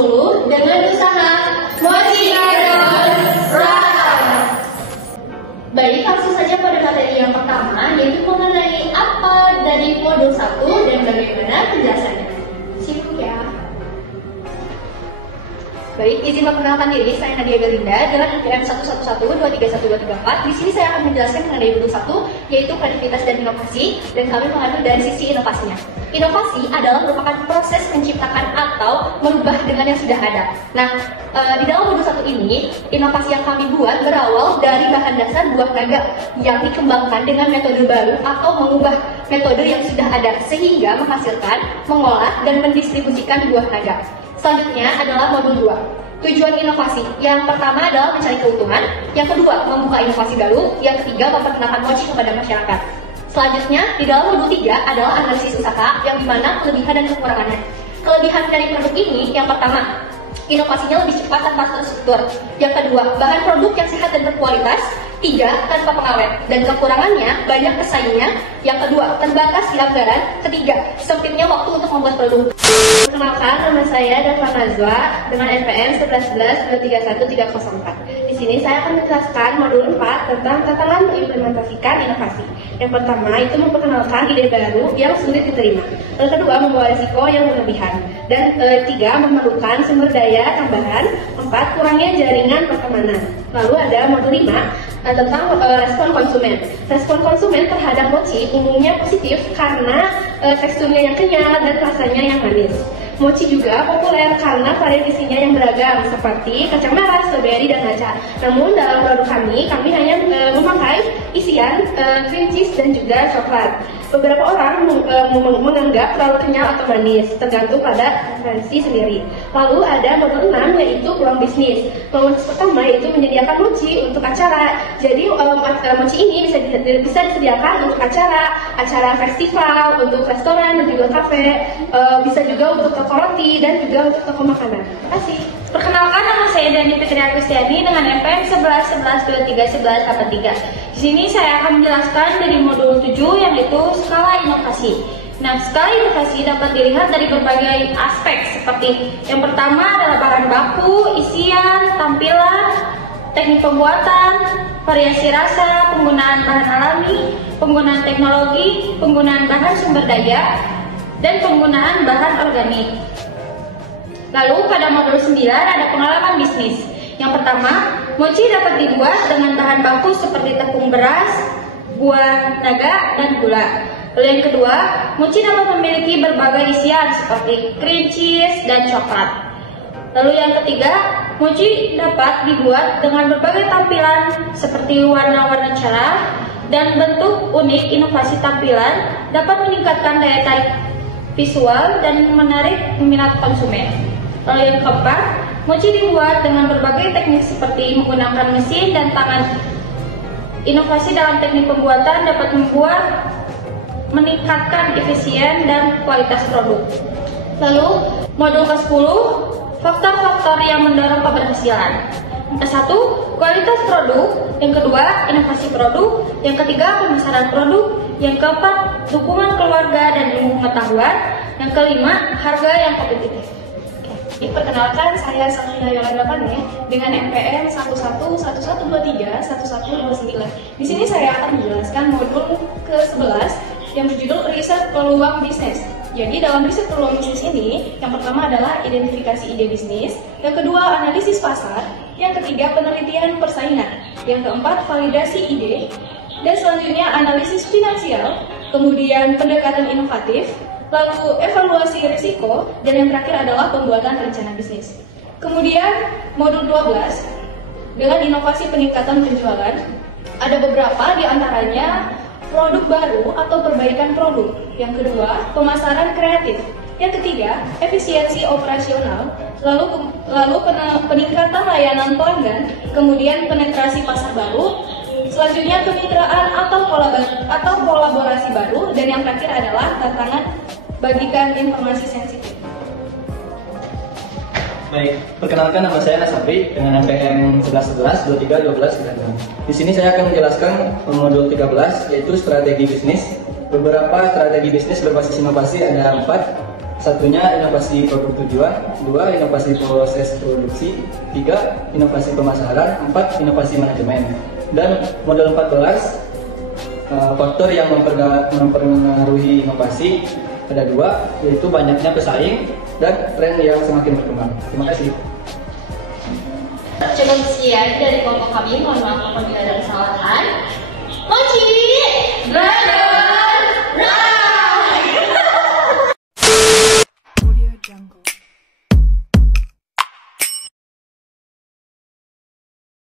10 dengan usaha Mochi Garden Run. Baik, langsung saja pada materi yang pertama, yaitu mengenai apa dari modul 1 dan bagaimana penjelasannya. Simak ya. Baik, izin memperkenalkan diri, saya Nadia Belinda dengan NPM 111231234. Di sini saya akan menjelaskan mengenai modul 1, yaitu kreativitas dan inovasi, dan kami mengambil dari sisi inovasinya. Inovasi adalah merupakan proses menciptakan atau merubah dengan yang sudah ada. Nah, di dalam modul 1 ini, inovasi yang kami buat berawal dari bahan dasar buah naga yang dikembangkan dengan metode baru atau mengubah metode yang sudah ada sehingga menghasilkan, mengolah, dan mendistribusikan buah naga. Selanjutnya adalah modul 2. Tujuan inovasi. Yang pertama adalah mencari keuntungan. Yang kedua, membuka inovasi baru. Yang ketiga, memperkenalkan mochi kepada masyarakat. Selanjutnya, di dalam modul 3 adalah analisis usaha yang dimana kelebihan dan kekurangannya. Kelebihan dari produk ini, yang pertama, inovasinya lebih cepat tanpa terstruktur. Yang kedua, bahan produk yang sehat dan berkualitas. 3, tanpa pengawet. Dan kekurangannya, banyak pesaingnya. Yang kedua, terbatas di anggaran. Ketiga, sempitnya waktu untuk membuat produk. Perkenalkan, nama saya Dava Nazwa dengan NPM 111231304. Di sini saya akan menjelaskan modul 4 tentang tantangan mengimplementasikan inovasi. Yang pertama itu memperkenalkan ide baru yang sulit diterima. Yang kedua, membawa risiko yang berlebihan. Dan 3, memerlukan sumber daya tambahan. 4, kurangnya jaringan pertemanan. Lalu ada modul 5 tentang respon konsumen. Respon konsumen terhadap mochi umumnya positif karena teksturnya yang kenyal dan rasanya yang manis. Mochi juga populer karena variasinya yang beragam seperti kacang merah, strawberry, dan matcha. Namun dalam produk kami hanya memakai isian cream cheese dan juga coklat. Beberapa orang menganggap terlalu kenyal atau manis, tergantung pada preferensi sendiri. Lalu ada modul 6 yaitu peluang bisnis. Peluang pertama yaitu menyediakan mochi untuk acara. Jadi mochi ini bisa disediakan untuk acara festival, untuk restoran dan juga kafe, bisa juga untuk toko roti dan juga untuk toko makanan. Terima kasih. Perkenalkan, nama saya Dani Fitri Agustiani dengan NPM 1111231183. Di sini saya akan menjelaskan dari modul 7 yaitu skala inovasi. Nah, skala inovasi dapat dilihat dari berbagai aspek seperti yang pertama adalah bahan baku, isian, tampilan, teknik pembuatan, variasi rasa, penggunaan bahan alami, penggunaan teknologi, penggunaan bahan sumber daya, dan penggunaan bahan organik. Lalu pada modul 9 ada pengalaman bisnis. Yang pertama, mochi dapat dibuat dengan bahan baku seperti tepung beras, buah naga, dan gula. Lalu yang kedua, mochi dapat memiliki berbagai isian seperti cream cheese dan coklat. Lalu yang ketiga, mochi dapat dibuat dengan berbagai tampilan seperti warna-warna cerah dan bentuk unik. Inovasi tampilan dapat meningkatkan daya tarik visual dan menarik minat konsumen. Lalu yang keempat, mochi dibuat dengan berbagai teknik seperti menggunakan mesin dan tangan. Inovasi dalam teknik pembuatan dapat meningkatkan efisien dan kualitas produk. Lalu modul ke-10, faktor-faktor yang mendorong keberhasilan. Yang ke-1, kualitas produk. Yang kedua, inovasi produk. Yang ketiga, pemasaran produk. Yang keempat, dukungan keluarga dan ilmu pengetahuan. Yang kelima, harga yang kompetitif. Perkenalkan, saya Salina Yolanda Pane dengan NPM 1111231129. Di sini saya akan menjelaskan modul ke-11 yang berjudul riset peluang bisnis. Jadi dalam riset peluang bisnis ini, yang pertama adalah identifikasi ide bisnis, yang kedua analisis pasar, yang ketiga penelitian persaingan, yang keempat validasi ide, dan selanjutnya analisis finansial, kemudian pendekatan inovatif, lalu evaluasi risiko, dan yang terakhir adalah pembuatan rencana bisnis. Kemudian modul 12 dengan inovasi peningkatan penjualan, ada beberapa di antaranya produk baru atau perbaikan produk. Yang kedua, pemasaran kreatif. Yang ketiga, efisiensi operasional, lalu peningkatan layanan pelanggan, kemudian penetrasi pasar baru, selanjutnya kemitraan atau kolaborasi baru, dan yang terakhir adalah tantangan bagikan informasi sensitif. Baik, perkenalkan nama saya Nasabri dengan NPM 1111231296. Di sini saya akan menjelaskan modul 13 yaitu strategi bisnis. Beberapa strategi bisnis berbasis inovasi ada 4. Satunya inovasi produk tujuan, 2 inovasi proses produksi, 3 inovasi pemasaran, 4 inovasi manajemen. Dan model 14 faktor yang mempengaruhi inovasi ada 2, yaitu banyaknya pesaing dan tren yang semakin berkembang. Terima kasih. Cukup sekian dari kelompok kami, mohon maaf apabila ada kesalahan.